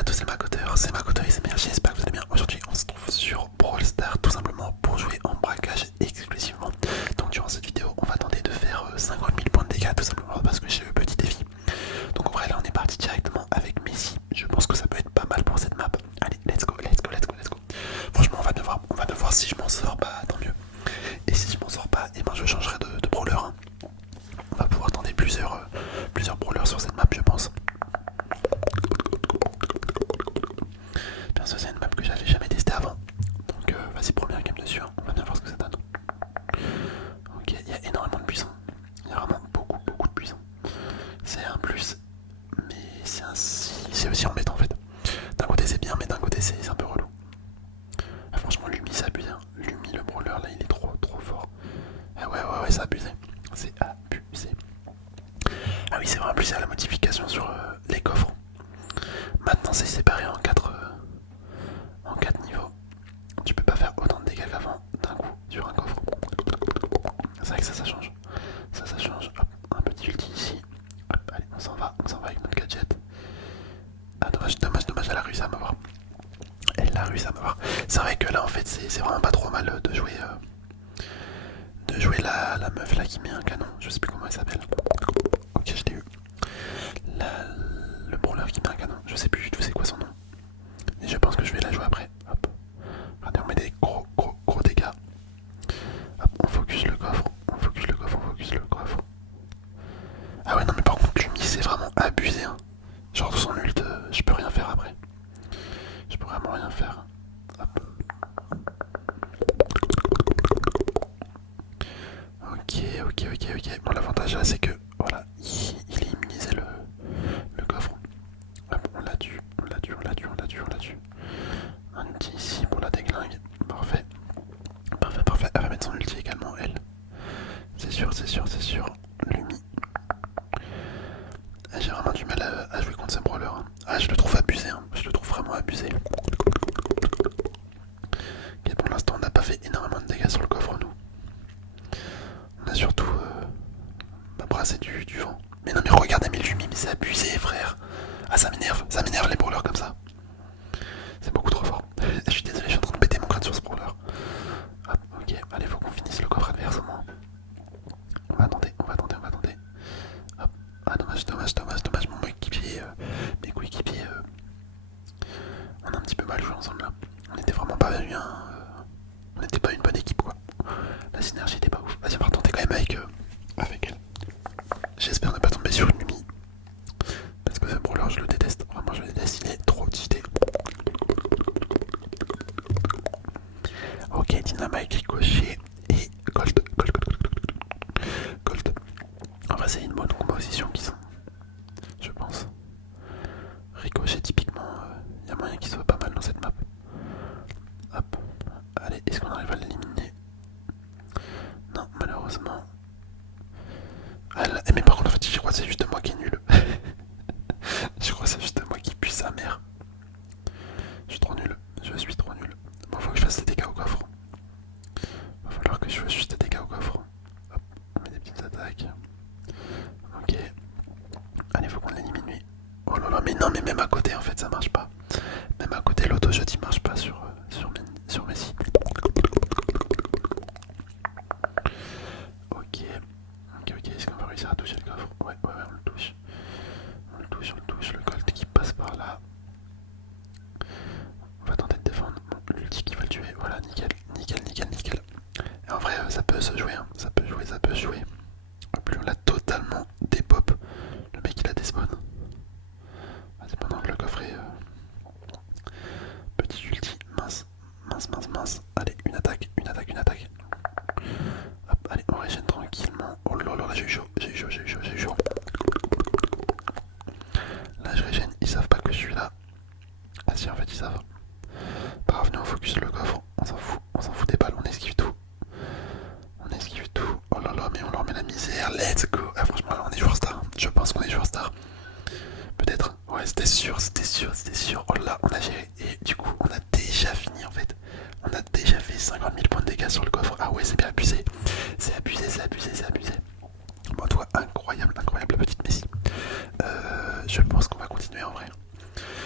à tous, c'est Makoto ASMR, j'espère que vous allez bien. Aujourd'hui on se trouve sur Brawl Stars tout simplement pour jouer en braquage exclusivement. Donc durant cette vidéo on va tenter de faire 50 000 points de dégâts tout simplement parce que j'ai eu petit défi. Donc en vrai là on est parti directement avec Messi, je pense que ça peut être pas mal pour cette map. Allez let's go, let's go, let's go, let's go. Franchement on va devoir si je m'en sors, bah tant mieux. Et si je m'en sors pas, et ben je changerai de brawler. On va pouvoir tenter plusieurs brawlers sur cette map je pense. Perso c'est une map que j'avais jamais testée avant. Donc vas-y, première game dessus, hein. On va bien voir ce que ça donne. Ok, il y a énormément de puissants. Il y a vraiment beaucoup de puissants. C'est un plus, mais c'est aussi embêtant en fait. D'un côté c'est bien, mais d'un côté c'est un peu relou. Ah, franchement Lumi c'est abusé, hein. Lumi le brawler là il est trop fort. Ah ouais c'est abusé. C'est abusé. Ah oui c'est vrai, en plus il y a la modification sur les coffres. Maintenant c'est séparé en 4 niveaux. Tu peux pas faire autant de dégâts qu'avant d'un coup sur un coffre. C'est vrai que ça change. Ça change. Hop, un petit ulti ici. Hop, allez, on s'en va avec notre gadget. Ah dommage, elle a réussi à m'avoir. Elle a réussi à m'avoir. C'est vrai que là en fait c'est vraiment pas trop mal de jouer la meuf là qui met un canon. Je sais plus comment elle s'appelle. Ok, je l'ai eu. Le brawler qui met un canon. Je sais plus du tout c'est quoi son nom. Et je pense que je vais la jouer après. Hop. Regardez, on met des gros dégâts. Hop, on focus le coffre. Ah ouais non mais par contre Lumi c'est vraiment abusé, hein. Genre son ult, je peux rien faire après. Je peux vraiment rien faire. Hop. Ok. Bon l'avantage là c'est que voilà, il est immunisé le coffre. Hop, on l'a tué. Un ulti ici pour la déglingue. Parfait. Elle va mettre son ulti également elle. C'est sûr. Lumi. J'ai vraiment du mal à jouer contre ce brawler. Ah je le trouve abusé, hein. Je le trouve vraiment abusé. Ok, pour l'instant on n'a pas fait énormément de dégâts sur le coffre nous. On a surtout brassé du vent. Mais non mais regardez mes Lumi, mais c'est abusé frère. Ah ça m'énerve les brawlers comme ça. C'est beaucoup trop fort. Je suis désolé, je suis en train de péter mon crâne sur ce brawler. Hop, ok, allez faut qu'on finisse le coffre adverse au moins. On va attendre. Hop. Ah dommage, mon équipier, mes coéquipiers, on a un petit peu mal joué ensemble là. On était vraiment pas venu, hein. On n'était pas une bonne équipe quoi. La synergie était pas ouf. Vas-y on va retenter quand même avec elle. J'espère ne pas tomber sur une Lumi. Parce que ce brawler je le déteste. Vraiment je le déteste, il est trop cheaté. Ok, Dynamite, Ricochet et Colt. En vrai c'est une bonne composition qu'ils ont, je pense. Ricochet typiquement, y a moyen qu'il soit pas mal dans cette map. Hop, allez, est-ce qu'on arrive à l'éliminer? Non, malheureusement. Mais par contre en fait je crois que c'est juste moi qui est nul. Je crois que c'est juste moi qui pue sa mère. Je suis trop nul. Bon, faut que je fasse des dégâts au coffre. Va falloir que je fasse juste des dégâts au coffre. Hop, on met des petites attaques. Ok. Allez, faut qu'on l'élimine lui. Oh là là, mais non, mais même à côté en fait ça marche pas. Même à côté l'auto-shot il marche pas sur Messi. Ok, est-ce qu'on va réussir à toucher le coffre? Ouais, on le touche. Le Colt qui passe par là. On va tenter de défendre. Bon, l'ulti qui va le tuer. Voilà, nickel. Et en vrai, ça peut se jouer, hein. Ça peut jouer. Hop, lui, on l'a totalement dépop. Le mec, il a des spawns. C'est pendant que le coffre est... Petit ulti. Mince. Allez, une attaque. Hop, allez, on régène tranquillement. Oh là là, j'ai eu chaud. Là, je régène. Ils savent pas que je suis là. Ah si, en fait, ils savent. Pas grave, nous on focus le coffre, on s'en fout des balles, on esquive tout. Oh là là, mais on leur met la misère, let's go. Ah franchement on est joueur star, je pense qu'on est joueur star. Peut-être, ouais c'était sûr. Oh là, on a géré, et du coup on a déjà fini en fait. On a déjà fait 50 000 points de dégâts sur le coffre. Ah ouais c'est bien abusé. Bon toi, incroyable petite Messi. Je pense qu'on va continuer en vrai.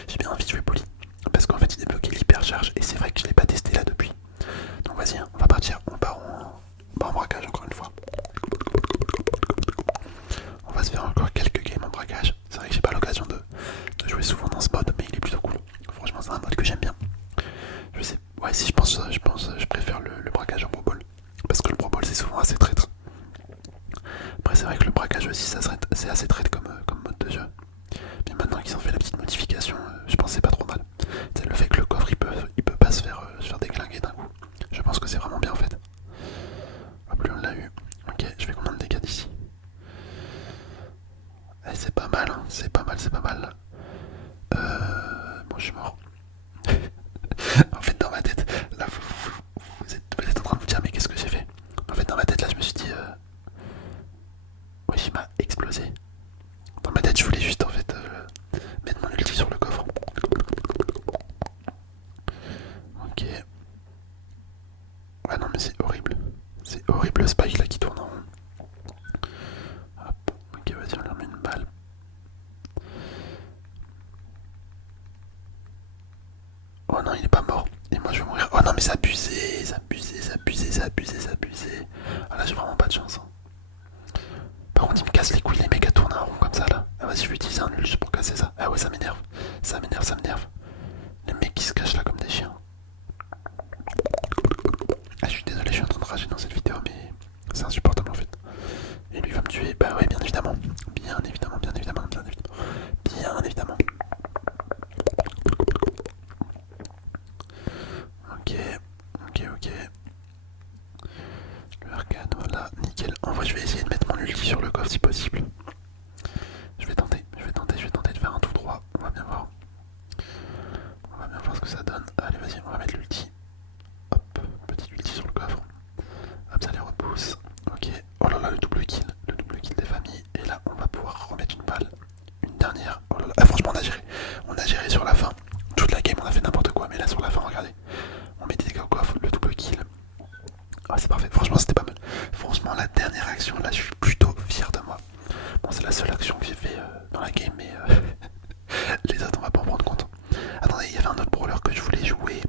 J'ai bien envie de je vais poli. Parce qu'en fait il débloquait l'hypercharge et c'est vrai que je l'ai pas testé là depuis. Donc vas-y, hein, on va partir, on part en braquage encore une fois. On va se faire encore quelques games en braquage. C'est vrai que j'ai pas l'occasion de jouer souvent dans ce mode, mais il est plutôt cool. Franchement c'est un mode que j'aime bien. Je sais, ouais si je préfère le braquage en Pro Ball. Parce que le Pro Ball c'est souvent assez traître. Après c'est vrai que le braquage aussi c'est assez traître comme mode de jeu. Mais maintenant qu'ils ont fait la petite modification, je pense que c'est pas trop mal. C'est le fait que le coffre il peut pas se faire déglinguer d'un coup. Je pense que c'est vraiment bien en fait. Hop, lui on l'a eu. Ok, je fais combien de dégâts d'ici? C'est pas mal, hein. C'est pas mal, c'est pas mal. Bon, je suis mort. En fait, dans ma tête, là, vous êtes peut-être en train de vous dire, mais qu'est-ce que j'ai fait? En fait, dans ma tête, là, je me suis dit, ouais, il m'a explosé. Dans ma tête, je voulais juste, en fait, mettre mon ulti sur le coffre. Ok. Ouais, non, mais c'est horrible. C'est horrible le spike là qui tourne en rond. Hop, ok, vas-y, on lui remet une balle. Oh non, il est pas mort. Et moi je vais mourir. Oh non, mais c'est abusé, c'est abusé, c'est abusé, c'est abusé, c'est abusé. Ah là, j'ai vraiment pas de chance. Hein. Par contre, il me casse les couilles, les mecs à tourner en rond comme ça là. Ah, vas-y, je vais utiliser un nul juste pour casser ça. Ah ouais, ça m'énerve. Ça m'énerve, ça m'énerve. Les mecs qui se cachent là comme des chiens. Ah, je suis désolé, je suis en train de rager dans cette vidéo, mais c'est insupportable en fait. Et lui va me tuer. Bah ouais, bien évidemment. Bien évidemment, bien évidemment, bien évidemment. Bien évidemment. Ok, ok, ok. Le arcade, voilà, nickel. En vrai, je vais essayer de mettre mon ulti sur le coffre si possible. Je vais tenter de faire un tout droit. On va bien voir. On va bien voir ce que ça donne. Allez, vas-y, on va mettre l'ulti. Hop, petit ulti sur le coffre. Hop, ça les repousse. Ok. Oh là là, le double kill des familles. Et là, on va pouvoir remettre une balle. Une dernière. Oh là là. Ah, franchement, on a géré. On a géré sur la fin. Toute la game, on a fait n'importe quoi. Mais là, sur la fin, regardez. On met des dégâts au coffre, le double kill. Ah, c'est parfait. Franchement, c'était pas mal. Franchement, la dernière action, là, je suis plutôt fier de moi. Bon, c'est la seule action que j'ai fait dans la game, mais les autres, on va pas en prendre compte. Attendez, il y avait un autre brawler que je voulais jouer.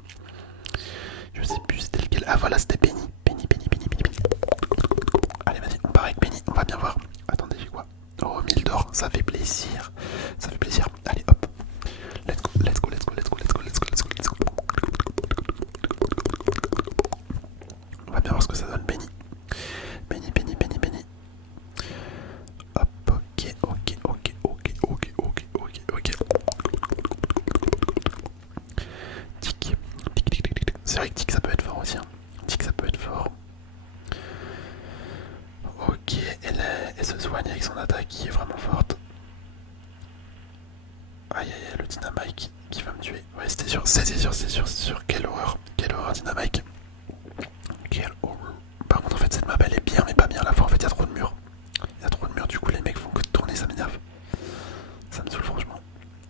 Je sais plus c'était lequel. Ah, voilà, c'était Penny. Penny. Allez, vas-y, on part avec Penny. On va bien voir. Attendez, j'ai quoi? Oh, 1000 d'or, ça fait plaisir. Ça fait plaisir. Allez, hop. Let's go. On va bien voir ce que ça donne, Penny. Penny. Hop, ok. Tic. C'est vrai que tic ça peut être fort aussi. Hein. Tic ça peut être fort. Ok, elle se soigne avec son attaque qui est vraiment forte. Aïe, le dynamite qui va me tuer. Ouais, c'était sûr, c'est sûr. Quelle horreur, dynamite. Quelle horreur. Par contre, en fait, cette map elle est bien, mais pas bien à la fois. En fait, il y a trop de murs. Du coup, les mecs font que de tourner, ça m'énerve. Ça me saoule, franchement.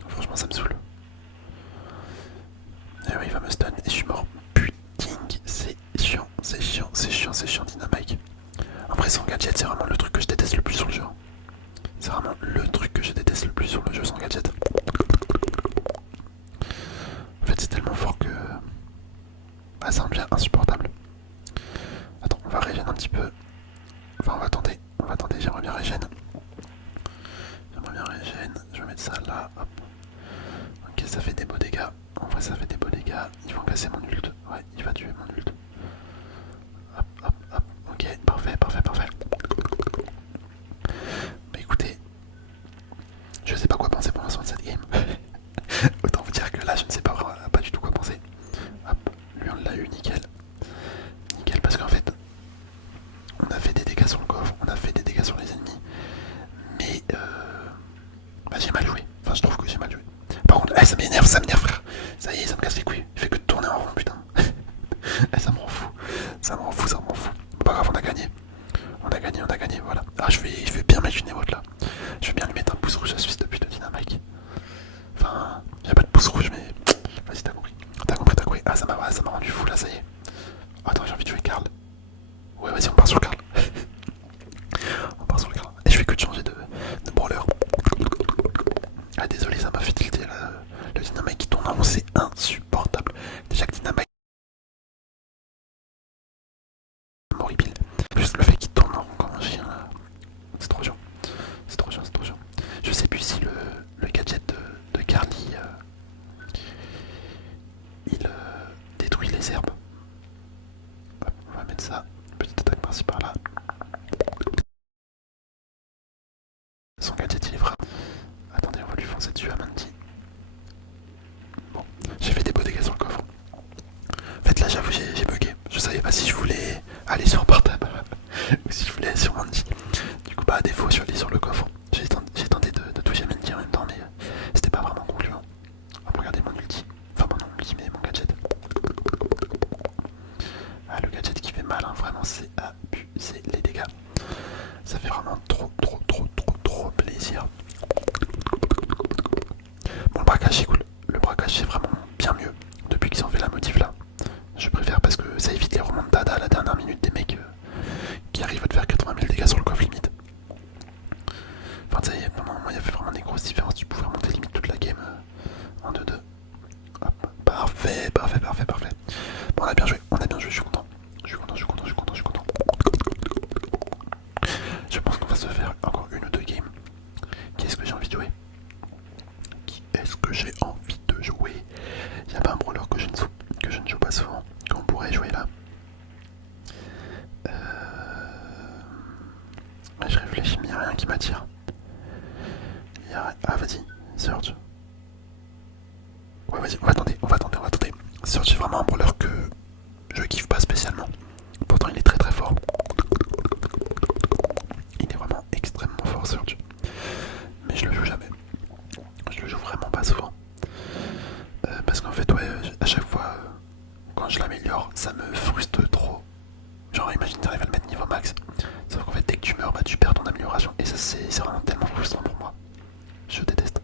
Franchement, ça me saoule. Et ouais, il va me stun et je suis mort. Putain, c'est chiant, dynamite. Après, son gadget, c'est vraiment le truc que je déteste le plus sur le jeu. C'est vraiment le truc que je déteste le plus sur le jeu, son gadget. En fait, c'est tellement fort que bah, ça en devient insupportable. Attends, on va régénérer un petit peu. Enfin, on va tenter, j'aimerais bien régénérer. Je vais mettre ça là, hop. Ok, ça fait des beaux dégâts. En vrai, ça fait des beaux dégâts. Ils vont casser mon ult. Ouais, il va tuer mon ult. Hop. Ok, parfait. Bah écoutez, je sais pas quoi penser pour l'instant de cette game. Autant vous dire que là, je ne sais pas du tout quoi penser. Hop, lui on l'a eu, nickel. Nickel, parce qu'en fait, on a fait des dégâts sur le coffre, on a fait des dégâts sur les ennemis. Mais bah, j'ai mal joué. Enfin, je trouve que j'ai mal joué. Par contre, ça m'énerve, frère. Ça y est, ça me casse les couilles. Il fait que de tourner en rond, putain. Ça me rend fou. Pas grave, on a gagné, voilà. Ah, je vais bien mettre une émote là. Je vais bien lui mettre un pouce rouge à Suisse depuis le dynamite. Enfin, y a pas de pouce rouge, mais vas-y, t'as compris. Ah, ça m'a rendu fou là, ça y est. Attends, j'ai envie de jouer Karl. Ouais, vas-y, on part sur Karl. Et je fais que de changer de brawler. Ah, désolé, ça m'a fait tilter là, le dynamite qui tourne en c'est insupportable. Déjà que Dynamite est horrible. Juste le fait qu'il tourne en rond comme un chien là. C'est trop chiant. C'est trop chiant, c'est trop chiant. Je sais plus si le gadget de Carly il détruit les herbes. Hop, on va mettre ça. Petite attaque par-ci par-là. Son gadget il est frappé. Attendez, on va lui foncer dessus à Mandy. Bon, j'ai fait des beaux dégâts sur le coffre. En fait là j'avoue j'ai bugué. Je savais pas si je voulais aller sur portable ou si je voulais aller sur Mandy. Du coup bah à défaut je suis allé sur le coffre. J'ai tenté de toucher Mandy en même temps mais c'était pas vraiment concluant. On va regarder mon ulti. Enfin mon ulti mais mon gadget. Ah le gadget qui fait mal hein, vraiment c'est abusé les dégâts. Ça fait vraiment trop plaisir. Bon le braquage c'est cool. Le braquage c'est vraiment bien mieux depuis qu'ils ont fait la motif là. Je préfère parce que ça évite les remontadas à la dernière minute des mecs qui arrivent à te faire 80 000 dégâts sur le coffre limite. Enfin ça y est, moi il y avait vraiment des grosses différences, tu pouvais remonter limite toute la game en 2-2. Hop, parfait. Bon on a bien joué, je suis content. Je suis content. Je pense qu'on va se faire encore une ou deux games. Qui est-ce que j'ai envie de jouer? Il n'y a pas un brawler que je ne joue pas souvent, qu'on pourrait jouer là. Ouais, je réfléchis, mais il n'y a rien qui m'attire. Ah vas-y, Surge. Ouais vas-y, on va attendre. Surge c'est vraiment un brawler que je kiffe pas spécialement. Pourtant il est très fort. Il est vraiment extrêmement fort Surge. Mais je le joue jamais. Je le joue vraiment pas souvent. Parce qu'en fait ouais, à chaque fois quand je l'améliore, ça me frustre trop. Genre imagine t'arrives à le mettre niveau max. Sauf qu'en fait dès que tu meurs, bah tu perds ton amélioration. Et ça c'est vraiment tellement frustrant pour moi. Je déteste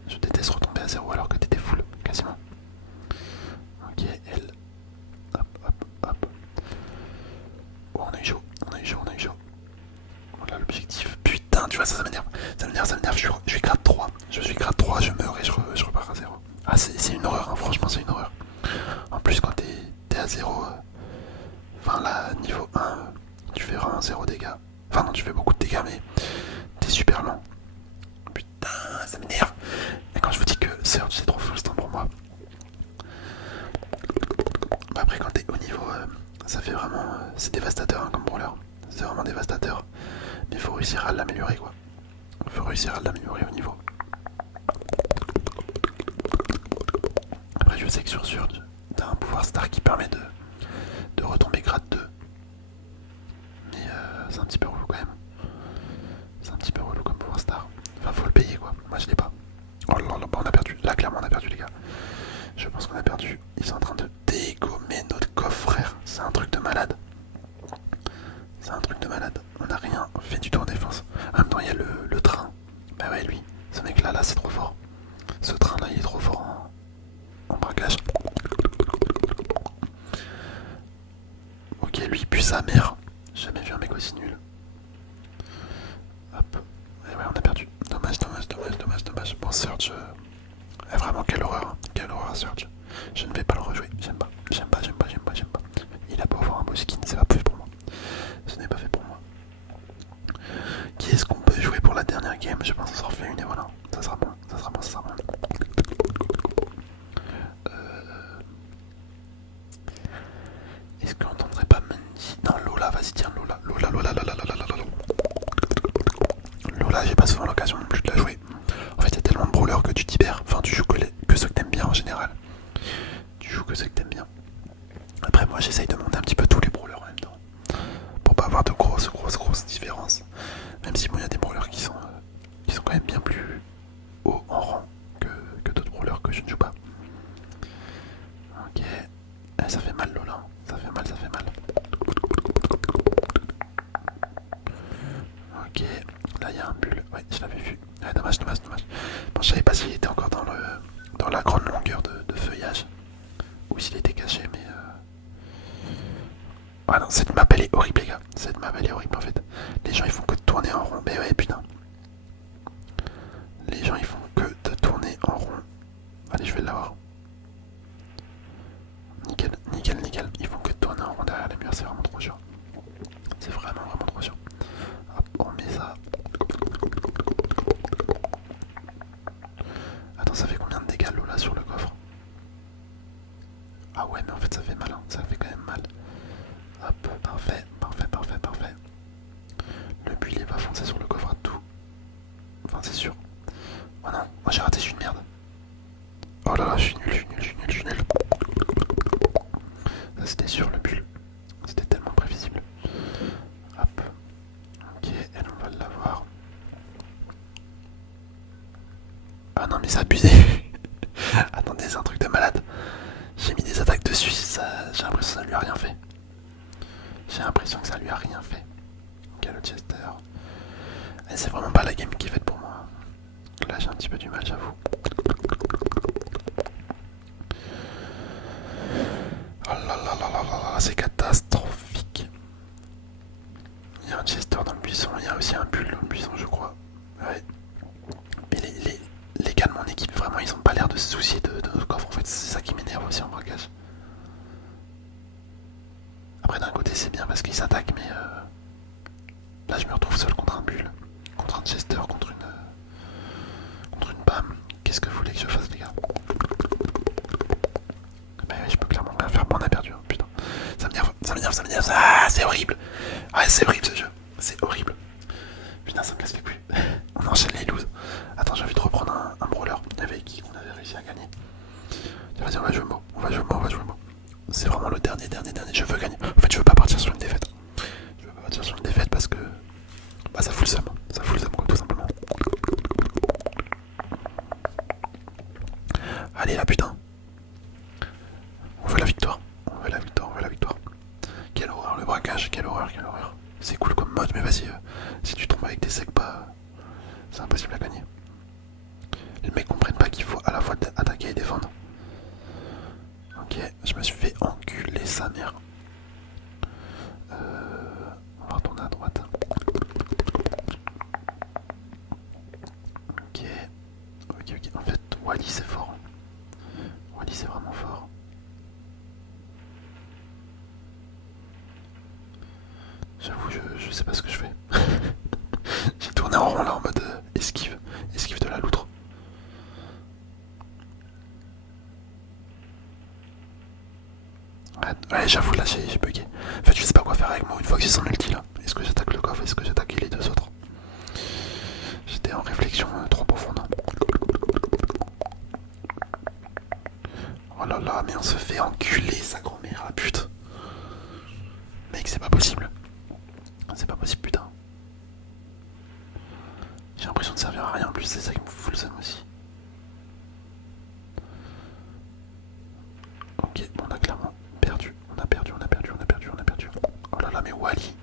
retomber à zéro alors que t'étais full, quasiment. Ok, elle. Hop. Oh, on a eu chaud. Voilà l'objectif. Putain, tu vois, ça m'énerve. Je suis grade 3. Je meurs et je repars à zéro. Ah, c'est une horreur, hein. Franchement, c'est une horreur. En plus, quand t'es à zéro, enfin là, niveau 1, tu fais vraiment 0 dégâts. Enfin, non, tu fais beaucoup de dégâts, mais t'es super lent. Putain, ça m'énerve. Et quand je vous dis que Surge c'est trop frustrant pour moi. Bah après quand t'es haut niveau, ça fait vraiment... c'est dévastateur hein, comme brawler. C'est vraiment dévastateur. Mais il faut réussir à l'améliorer quoi. Il faut réussir à l'améliorer au niveau. Après je sais que sur Surge, t'as un pouvoir star qui permet de retomber grade 2. Mais c'est un petit peu relou quand même. C'est un petit peu relou comme pouvoir star. Enfin faut le payer quoi. Moi je l'ai pas. Oh là là, bah on a perdu. Là clairement on a perdu les gars. Je pense qu'on a perdu. Ils sont en train de dégommer notre coffre frère. C'est un truc de malade. On n'a rien fait du tout en défense. En même temps il y a le train. Bah ouais lui. Ce mec là c'est trop fort. Ce train là il est trop fort en braquage. Ok lui il pue sa mère. J'ai jamais vu un mec aussi nul. Hop. Et ouais on a perdu. Dommage. Bon Surge. Vraiment quelle horreur Surge. Je ne vais pas le rejouer. J'aime pas. Il a beau avoir un beau skin, c'est pas fait pour moi. Ce n'est pas fait pour moi. Qui est-ce qu'on peut jouer pour la dernière game? Je pense qu'on s'en refait une et voilà. Ça sera bon. Est-ce qu'on n'entendrait pas Mandy? Non, Lola, vas-y, tiens, Lola. Lola, j'ai pas souvent l'occasion non plus de la jouer. En fait, il y a tellement de brawlers que tu t'ibères. Enfin, tu joues que ceux que t'aimes bien en général. Après, moi, j'essaye de monter un petit peu tous les brawlers en même temps. Pour pas avoir de grosses différences. Même si bon, il y a des brawlers qui sont quand même bien plus hauts en rang que d'autres brawlers que je ne joue pas. Ok. Ça fait mal Lola. Ça fait mal. Ok. Là, il y a un bulle. Ouais, je l'avais vu. Ouais, dommage. Bon, je savais pas s'il était encore dans la grande longueur de feuillage. Ou s'il était caché, mais... Ah non, cette map elle est horrible les gars. Cette map elle est horrible en fait. Les gens ils font que de tourner en rond. Mais ouais putain. Les gens ils font que de tourner en rond. Allez je vais l'avoir. Ah ouais, mais en fait ça fait mal, hein. Ça fait quand même mal. Hop, parfait, parfait, parfait, parfait. Le build il va foncer sur le coffre à tout. Enfin c'est sûr. Oh non, moi j'ai raté, je suis une merde. Oh là là, je suis nul, je suis nul, je suis nul, je suis nul. Ça c'était sûr le bulle. C'était tellement prévisible. Hop. Ok, elle on va l'avoir. Ah non mais c'est abusé. Attendez, c'est un truc de malade. J'ai mis des attaques dessus, j'ai l'impression que ça lui a rien fait. J'ai l'impression que ça lui a rien fait. Ok, le Chester. C'est vraiment pas la game qui est faite pour moi. Là j'ai un petit peu du mal, j'avoue. Oh là là là là là là, c'est catastrophique. Il y a un Chester dans le buisson, il y a aussi un bulle dans le buisson, je crois. Ouais. Mais les gars de mon équipe, vraiment, ils ont pas l'air de se soucier de nos coffres. En fait, c'est ça qui m'énerve aussi en braquage. Après, d'un côté, c'est bien parce qu'ils s'attaquent, mais là, je me retrouve seul contre un bulle, contre un Chester, contre une Pam. Qu'est-ce que vous voulez que je fasse, les gars? Bah oui, je peux clairement rien faire. Bon, on a perdu, hein, putain. Ça m'énerve, ça m'énerve, ça m'énerve. Ah, c'est horrible. Ouais, c'est horrible ce jeu. C'est horrible. Putain, ça me casse les couilles. On enchaîne les loses. Attends, j'ai envie de reprendre un brawler avec qui on avait réussi à gagner. Vas-y, on va jouer mot. On va jouer mot, on va jouer mot. C'est vraiment le dernier. Je veux gagner. En fait, je veux pas partir sur une défaite. Je veux pas partir sur une défaite parce que bah, ça fout le seum. Ça fout le seum, quoi, tout simplement. Allez, là, putain. On veut la victoire. On veut la victoire, on veut la victoire. Quelle horreur, le braquage. Quelle horreur, quelle horreur. C'est cool comme mode, mais vas-y. Si tu tombes avec des secs, pas. C'est impossible à gagner. Les mecs comprennent pas qu'il faut à la fois attaquer et défendre. Ok, je me suis fait enculer sa mère. On va retourner à droite. Ok, ok, ok. En fait, Wally c'est fort. Wally c'est vraiment fort. J'avoue, je sais pas ce que je fais. J'ai tourné en rond là en mode esquive. Esquive de la loutre. Ouais, j'avoue, là j'ai bugué. En fait, je sais pas quoi faire avec moi une fois que j'ai son ulti là. Est-ce que j'attaque le coffre? Est-ce que j'attaque les deux autres? J'étais en réflexion trop profonde. Oh là là, mais on se fait enculer sa grand-mère, la pute. Mec, c'est pas possible. C'est pas possible, putain. J'ai l'impression de servir à rien en plus, c'est ça qui me fout le seum aussi. Ok, bon, on a clairement perdu. On a perdu. Oh là là, mais Wally.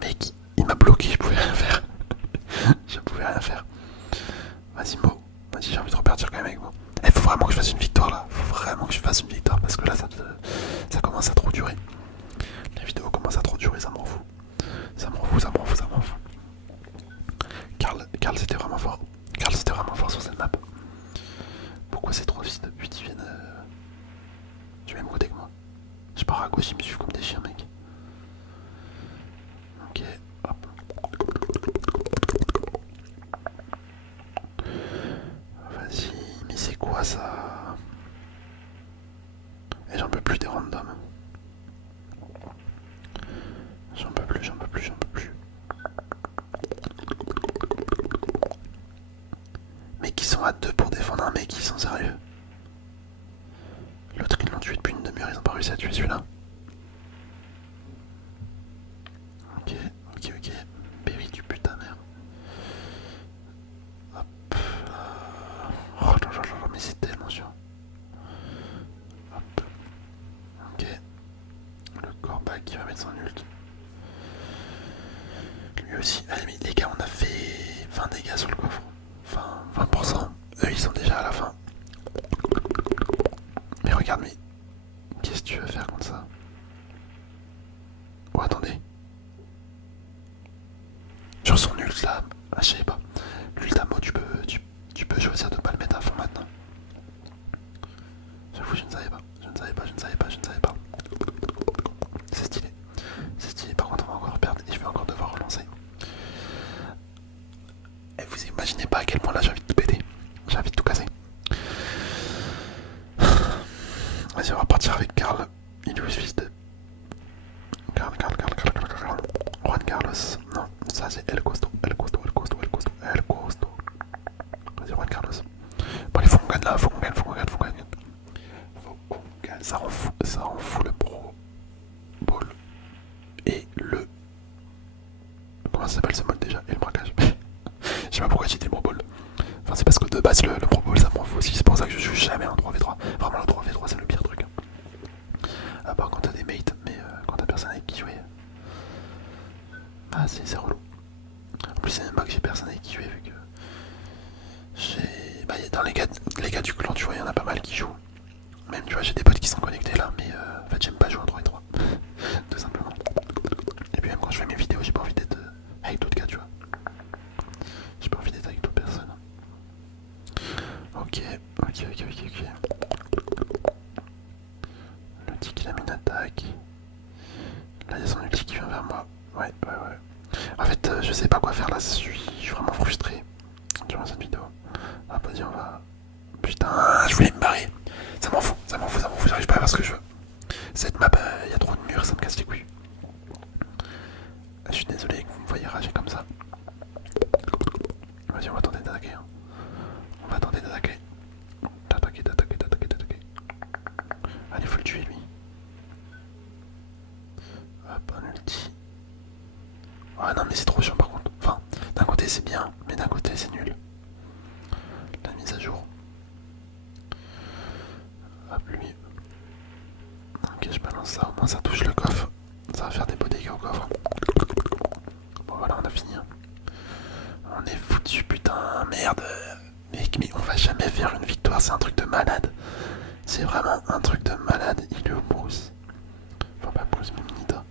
Mec, il m'a bloqué, je pouvais rien faire. Je pouvais rien faire. Vas-y, Mo. Vas-y, j'ai envie de repartir quand même avec Mo. Eh, faut vraiment que je fasse une victoire là. Faut vraiment que je fasse une victoire parce que là, ça commence à trop durer. La vidéo commence à trop durer, ça m'en fout. Ça m'en fout. Karl c'était vraiment fort. Karl c'était vraiment fort sur cette map. Pourquoi ces trois fils de pute ils viennent du même côté que moi? Je pars à gauche, ils me suivent comme des chiens, mec. Ok, hop. Vas-y, mais c'est quoi ça? Et j'en peux plus des randoms. J'en peux plus. Mec, ils sont à deux pour défendre un mec, ils sont sérieux. L'autre, ils l'ont tué depuis une demi-heure, ils ont pas réussi à tuer celui-là. Ok. Berry du putain merde. Hop. Oh là, mais c'est tellement sûr. Hop. Ok. Le corbac qui va mettre son ult. Lui aussi. Allez, mais les gars, on a fait 20 dégâts sur le coffre. Enfin, 20%. Eux, ils sont déjà à la fin. Mais regarde, mais qu'est-ce que tu veux faire contre ça? Oh, attendez. Genre son ult là. Ah, je sais pas. L'ult à mot, tu peux choisir de pas le mettre à fond maintenant. J'avoue, je ne savais pas. C'est stylé. Par contre, on va encore perdre et je vais encore devoir relancer. Et vous imaginez pas à quel point là j'ai envie de tout péter. J'ai envie de tout casser. Vas-y, on va partir avec Karl. Il est où ce fils de... Karl. Juan Carlos. Non, ça c'est El Costo. Vas-y, Juan Carlos. Bon, allez, faut qu'on gagne là, faut qu'on gagne. Ça rend fou le pro ball. Et le... Comment ça s'appelle ce mode déjà? Et le braquage. Je sais pas pourquoi j'ai dit le pro ball. Enfin, c'est parce que de base, le pro ball ça m'en fout aussi. C'est pour ça que je joue jamais un 3v3. Vraiment, le 3v3 c'est le pire truc. À part quand t'as des mates, mais quand t'as personne avec qui jouer. Ah, c'est relou. En plus, c'est même pas que j'ai personne avec qui jouer vu que. J'ai. Bah, dans les gars du clan, tu vois, il y en a pas mal qui jouent. Même, tu vois, j'ai des potes qui sont connectés là, mais en fait, j'aime pas jouer en 3 et 3. Tout simplement. Et puis, même quand je fais mes vidéos, j'ai pas envie d'être avec d'autres gars, tu vois. J'ai pas envie d'être avec d'autres personnes. Ok. Le tic, il a mis une attaque. Là, il y a son ulti qui vient vers moi. Ouais. En fait, je sais pas quoi faire là, je suis vraiment frustré durant cette vidéo. Ah, vas-y, on va. Putain, je voulais me barrer. Ça m'en fout, j'arrive pas à faire ce que je veux. Cette map, y a trop de murs, ça me casse les couilles. Je suis désolé que vous me voyez rager comme ça. Vas-y, on va tenter d'attaquer. D'attaquer. Allez, faut le tuer lui. Hop, un ulti. Ah non, mais c'est trop chiant par contre. Enfin, d'un côté c'est bien, mais d'un côté c'est nul. La mise à jour. Hop, lui. Ok, je balance ça, au moins ça touche le coffre. Ça va faire des beaux dégâts au coffre. Bon, voilà, on a fini. On est foutu, putain, merde. Mec, mais on va jamais faire une victoire, c'est un truc de malade. C'est vraiment un truc de malade. Il est au Bruce. Enfin, pas Bruce, mais Nida.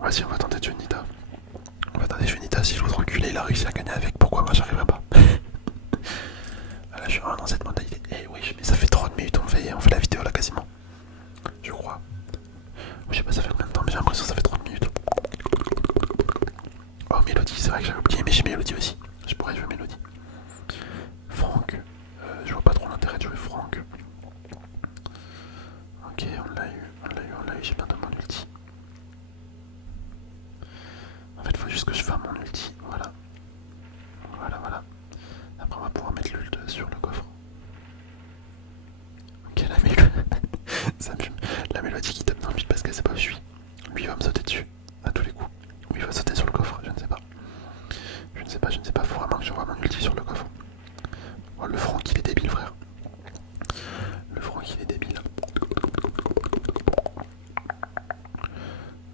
Vas-y, on va tenter de jouer Nida. Si je l'autre reculer, il a réussi à gagner avec. Pourquoi moi j'arriverai pas? Là, je suis vraiment dans cette mentalité. Eh oui, mais ça fait 30 minutes, on fait la vidéo là quasiment. Je crois. Je sais pas ça fait combien de temps, mais j'ai l'impression que ça fait 30 minutes. Oh, Mélodie, c'est vrai que j'avais oublié, mais j'ai Mélodie aussi. Je pourrais jouer Mélodie. Franck, je vois pas trop l'intérêt de jouer Franck. Ok, on l'a eu, j'ai bientôt mon ulti. En fait, faut juste que je fasse mon ulti, voilà. Après, on va pouvoir mettre l'ult sur le coffre. Ok, la mélodie qui tape dans le vide parce qu'elle sait pas où je suis. Lui, il va me sauter dessus, à tous les coups. Ou il va sauter sur le coffre, je ne sais pas. Faut vraiment que je vois mon ulti sur le coffre. Oh, le Franck, il est débile, frère.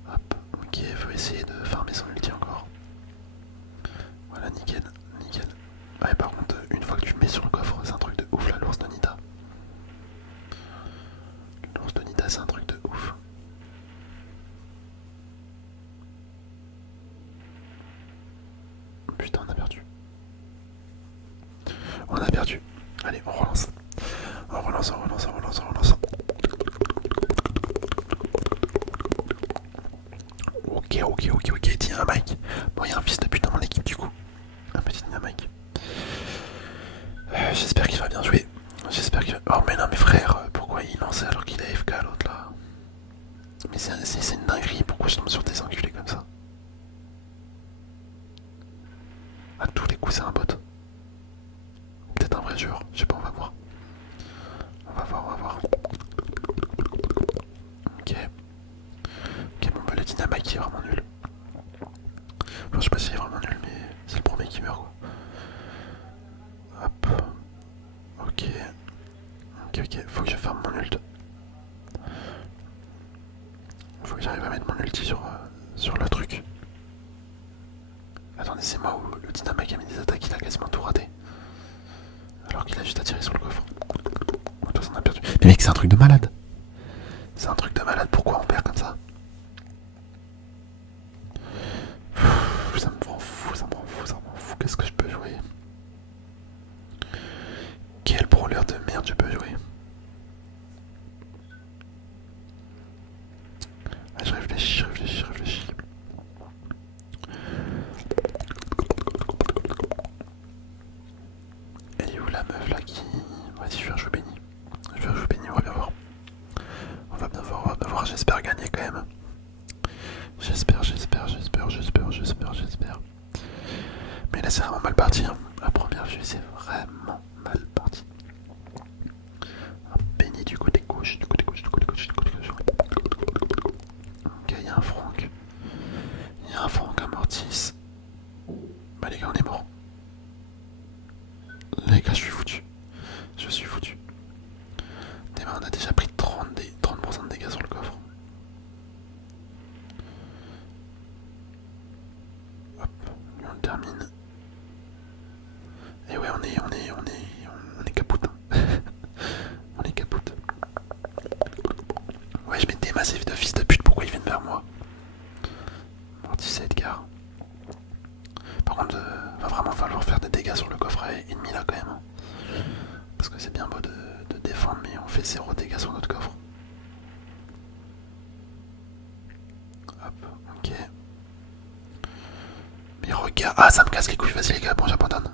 Hop, ok, faut essayer de farmer son ulti encore. Voilà, nickel. Ouais, par contre, une fois que tu le mets sur le coffre, c'est un truc de ouf, la l'ours de Nida. L'ours de Nida, c'est un truc de ouf. Putain, on a perdu. Allez, on relance. Ok, tiens, Mike. Bon, il y a un fils de pute dans mon équipe du coup. Un petit Mike. J'espère qu'il va bien jouer. Oh, mais non, mais frère, pourquoi il lançait alors qu'il a FK l'autre là? Mais c'est une dinguerie, pourquoi je tombe sur des enculés comme ça? À tous les coups, c'est un bot. Peut-être un vrai joueur, je sais pas, on va voir. Ok, bon, bah, le Dynamite qui est vraiment nul. Enfin, je sais pas s'il est vraiment nul, mais c'est le premier qui meurt quoi. Hop. Ok, faut que je ferme mon ult. Faut que j'arrive à mettre mon ulti sur le truc. Attendez, c'est moi où le Dynamite a mis des attaques, il a quasiment tout raté. Alors qu'il a juste à tirer sur le coffre. De toute façon, on a perdu. Mais mec, c'est un truc de malade. Pourquoi on perd comme ça? Ça me rend fou. Qu'est-ce que je peux jouer? Quel brawler de merde je peux jouer? Ah, je réfléchis. Elle est où la meuf là qui... Vas-y, je vais jouer béni. Je vais jouer béni, on va bien voir. On va bien voir, on va bien voir. J'espère gagner quand même. J'espère. Mais là, c'est vraiment mal parti. Hein. La première vue, c'est vraiment mal parti. Béni du côté gauche, Ok, il y a un Franck. Il y a un Franck à Mortis. Bah les gars, on est mort. Les gars, je suis foutu. Je suis foutu. On a déjà pris 30% de dégâts sur le coffre. Hop, lui on le termine. Et ouais, on est capoute. Hein. On est capoute. Ouais, je m'étais massif de fils de pute, pourquoi ils viennent vers moi? Mortis et Edgar. Par contre, va vraiment falloir faire des dégâts sur le coffre ennemi là quand même. Hein. Parce que c'est bien beau de défendre, mais on fait 0 dégâts sur notre coffre. Hop, ok. Mais regarde. Ah, ça me casse les couilles, vas-y les gars, bon, j'abandonne.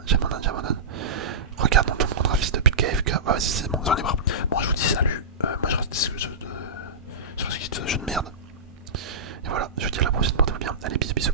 Regarde, on tombe contre un fils de pute KFK. Ah, vas-y, c'est bon, j'en ai marre. Bon, je vous dis salut. Moi, je reste ce jeu de merde. Et voilà, je vous dis à la prochaine, portez-vous bien. Allez, bisous.